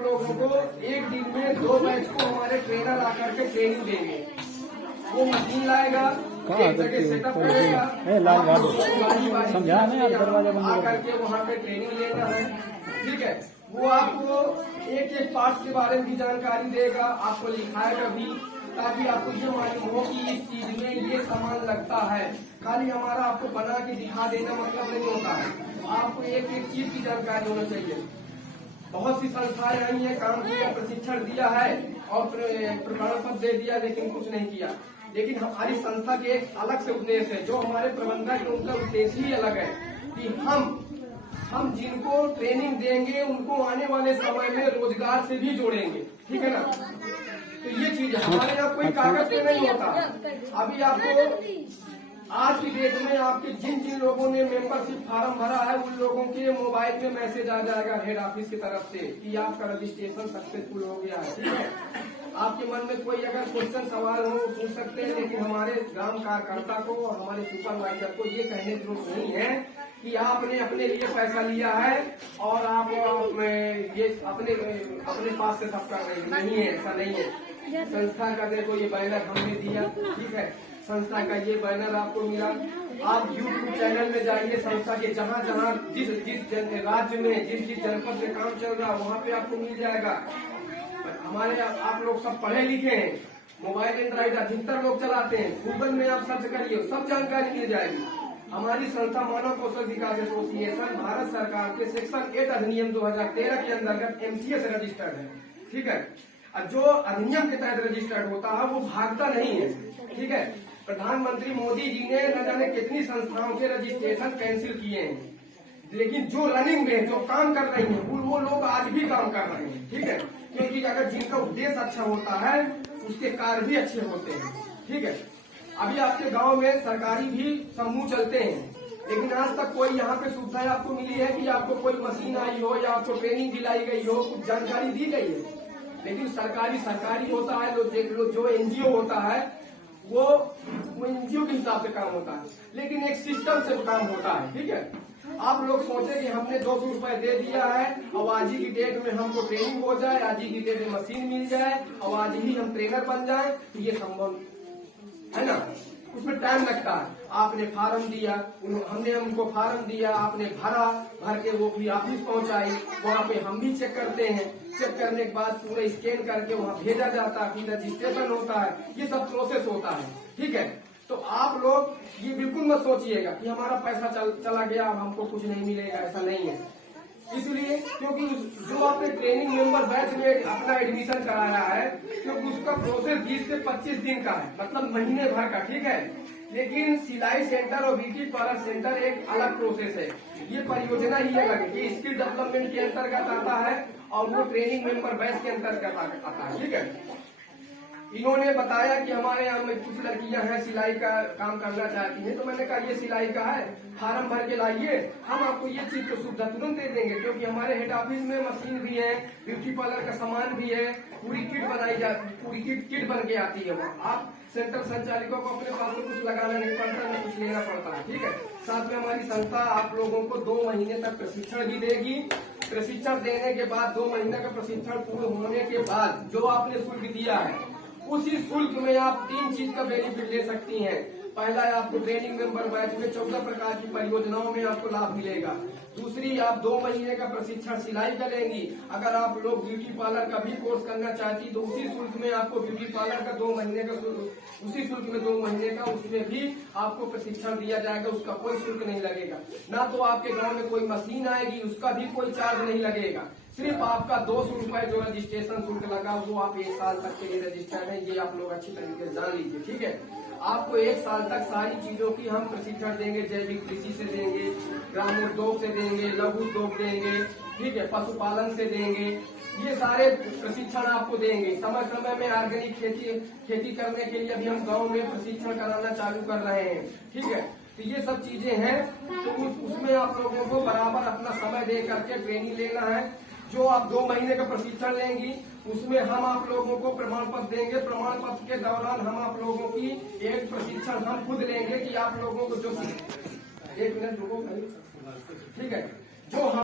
आप लोगों को एक दिन में 2 बैच को हमारे ट्रेनर आकर के ट्रेनिंग देंगे। वो मशीन लाएगा, एक जगह सेटअप करेगा, समझा नहीं यार, दरवाजा बंद आकर के वहाँ पे ट्रेनिंग लेना है। ठीक है, वो आपको एक एक पार्ट के बारे में भी जानकारी देगा, आपको लिखाएगा भी, ताकि आपको ये मालूम हो कि इस चीज में ये सामान लगता है। खाली हमारा आपको बना के दिखा देना मतलब नहीं होता है, आपको एक एक चीज की जानकारी होना चाहिए। बहुत सी संस्थाएं आई है, काम किया, प्रशिक्षण दिया है और प्रमाण पत्र दे दिया, लेकिन कुछ नहीं किया। लेकिन हमारी संस्था के एक अलग से उद्देश्य है, जो हमारे प्रबंधक है उनका उद्देश्य ही अलग है कि हम जिनको ट्रेनिंग देंगे उनको आने वाले समय में रोजगार से भी जोड़ेंगे। ठीक है ना, तो ये चीज हमारे यहाँ कोई कागज पे नहीं होता। अभी आपको आज की डेट में आपके जिन जिन लोगों ने मेंबरशिप फार्म भरा है उन लोगों के मोबाइल में मैसेज आ जाएगा हेड ऑफिस की तरफ से कि आपका रजिस्ट्रेशन सक्सेसफुल हो गया है। ठीक है, आपके मन में कोई अगर क्वेश्चन सवाल हो पूछ सकते हैं, लेकिन हमारे ग्राम कार्यकर्ता को और हमारे सुपरवाइजर को ये कहने की जरूरत नहीं है कि आपने अपने लिए पैसा लिया है और आप ये अपने पास से सब कर रहे हैं। नहीं है, ऐसा नहीं है। संस्था का देखो ये बैनर हमने दिया, ठीक है, संस्था का ये बैनर आपको मिला। आप YouTube चैनल में जाइए, संस्था के जहाँ जहाँ जिस राज्य में जिस जनपद में काम चल रहा है वहाँ पे आपको मिल जाएगा। हमारे आप लोग सब पढ़े लिखे हैं, मोबाइल एंड्रॉइड अधिकतर लोग चलाते हैं, गूगल में आप सर्च करिए, सब जानकारी मिल जाएगी। हमारी संस्था मानव कौशल विकास एसोसिएशन भारत सरकार के सेक्शन 8 अधिनियम 2013 के अंतर्गत MCA से रजिस्टर्ड है। ठीक है, और जो अधिनियम के तहत रजिस्टर्ड होता है वो भागता नहीं है। ठीक है, प्रधानमंत्री मोदी जी ने न जाने कितनी संस्थाओं के रजिस्ट्रेशन कैंसिल किए हैं, लेकिन जो रनिंग में जो काम कर रही हैं वो लोग आज भी काम कर रहे हैं। ठीक है, क्योंकि अगर जिनका उद्देश्य अच्छा होता है उसके कार्य भी अच्छे होते हैं। ठीक है, अभी आपके गांव में सरकारी भी समूह चलते हैं, लेकिन आज तक कोई यहाँ पे सुविधा आपको मिली है कि आपको कोई मशीन आई हो या आपको ट्रेनिंग दिलाई गई हो, कुछ जानकारी दी गई है। लेकिन सरकारी होता है, जो NGO होता है वो NGO के हिसाब से काम होता है, लेकिन एक सिस्टम से काम होता है। ठीक है, आप लोग सोचे कि हमने 200 रुपए दे दिया है, अब आज ही की डेट में हमको ट्रेनिंग हो जाए, आज ही की डेट में मशीन मिल जाए और आज ही हम ट्रेनर बन जाए, तो ये संभव है ना। उसमें टाइम लगता है। आपने फार्म दिया, हमने उनको फार्म दिया, आपने भर के वो भी ऑफिस पहुंचाई, वहाँ पे हम भी चेक करते हैं, चेक करने के बाद पूरा स्कैन करके वहाँ भेजा जाता है, फिर रजिस्ट्रेशन होता है, ये सब प्रोसेस होता है। ठीक है, तो आप लोग ये बिल्कुल मत सोचिएगा कि हमारा पैसा चला गया अब हमको कुछ नहीं मिलेगा, ऐसा नहीं है। इसलिए क्योंकि जो आपने ट्रेनिंग मेंबर बैच में अपना एडमिशन कराया है, क्योंकि उसका प्रोसेस 20 से 25 दिन का है, मतलब महीने भर का। ठीक है, लेकिन सिलाई सेंटर और ब्यूटी पार्लर सेंटर एक अलग प्रोसेस है, ये परियोजना ही अलग है, ये स्किल डेवलपमेंट के अंतर्गत आता है और वो ट्रेनिंग मेंबर बैच के अंतर्गत आता है। ठीक है, इन्होंने बताया कि हमारे यहाँ में कुछ लड़कियां हैं सिलाई का काम करना चाहती हैं, तो मैंने कहा ये सिलाई का है, फार्म भर के लाइए, हम आपको ये चीज की सुविधा तुरंत दे देंगे। क्योंकि हमारे हेड ऑफिस में मशीन भी है, ब्यूटी पार्लर का सामान भी है, पूरी किट बनाई जाती, पूरी किट बन के आती है। वो आप सेंटर संचालिकों को अपने पास में कुछ लगाना नहीं पड़ता, न कुछ लेना पड़ता है। ठीक है, साथ में हमारी संस्था आप लोगों को 2 महीने तक प्रशिक्षण भी देगी। प्रशिक्षण देने के बाद 2 महीने का प्रशिक्षण पूर्ण होने के बाद जो आपने शुल्क दिया है उसी शुल्क में आप 3 चीज का बेनिफिट ले सकती हैं। पहला है आपको ट्रेनिंग मेंबर बैच में 14 प्रकार की परियोजनाओं में आपको लाभ मिलेगा। दूसरी, आप 2 महीने का प्रशिक्षण सिलाई का लेंगी। अगर आप लोग ब्यूटी पार्लर का भी कोर्स करना चाहती तो उसी शुल्क में आपको ब्यूटी पार्लर का 2 महीने का उसी शुल्क में 2 महीने का उसमें भी आपको प्रशिक्षण दिया जाएगा, उसका कोई शुल्क नहीं लगेगा। ना तो आपके गाँव में कोई मशीन आएगी, उसका भी कोई चार्ज नहीं लगेगा। सिर्फ आपका 200 रुपए जो रजिस्ट्रेशन शुल्क लगा वो आप 1 साल तक के लिए रजिस्टर्ड है, ये आप लोग अच्छी तरीके से जान लीजिए। ठीक है, आपको 1 साल तक सारी चीजों की हम प्रशिक्षण देंगे, जैविक कृषि से देंगे, ग्रामोद्योग से देंगे, लघु उद्योग देंगे, ठीक है, पशुपालन से देंगे, ये सारे प्रशिक्षण आपको देंगे। समय समय में ऑर्गेनिक खेती करने के लिए भी हम गाँव में प्रशिक्षण कराना चालू कर रहे हैं। ठीक है, तो ये सब चीजें हैं, तो उसमें आप लोगों को बराबर अपना समय दे करके ट्रेनिंग लेना है। जो आप 2 महीने का प्रशिक्षण लेंगी उसमें हम आप लोगों को प्रमाण पत्र देंगे। प्रमाण पत्र के दौरान हम आप लोगों की एक प्रशिक्षण हम खुद लेंगे कि आप लोगों को जो 1 मिनट रुको, ठीक है, जो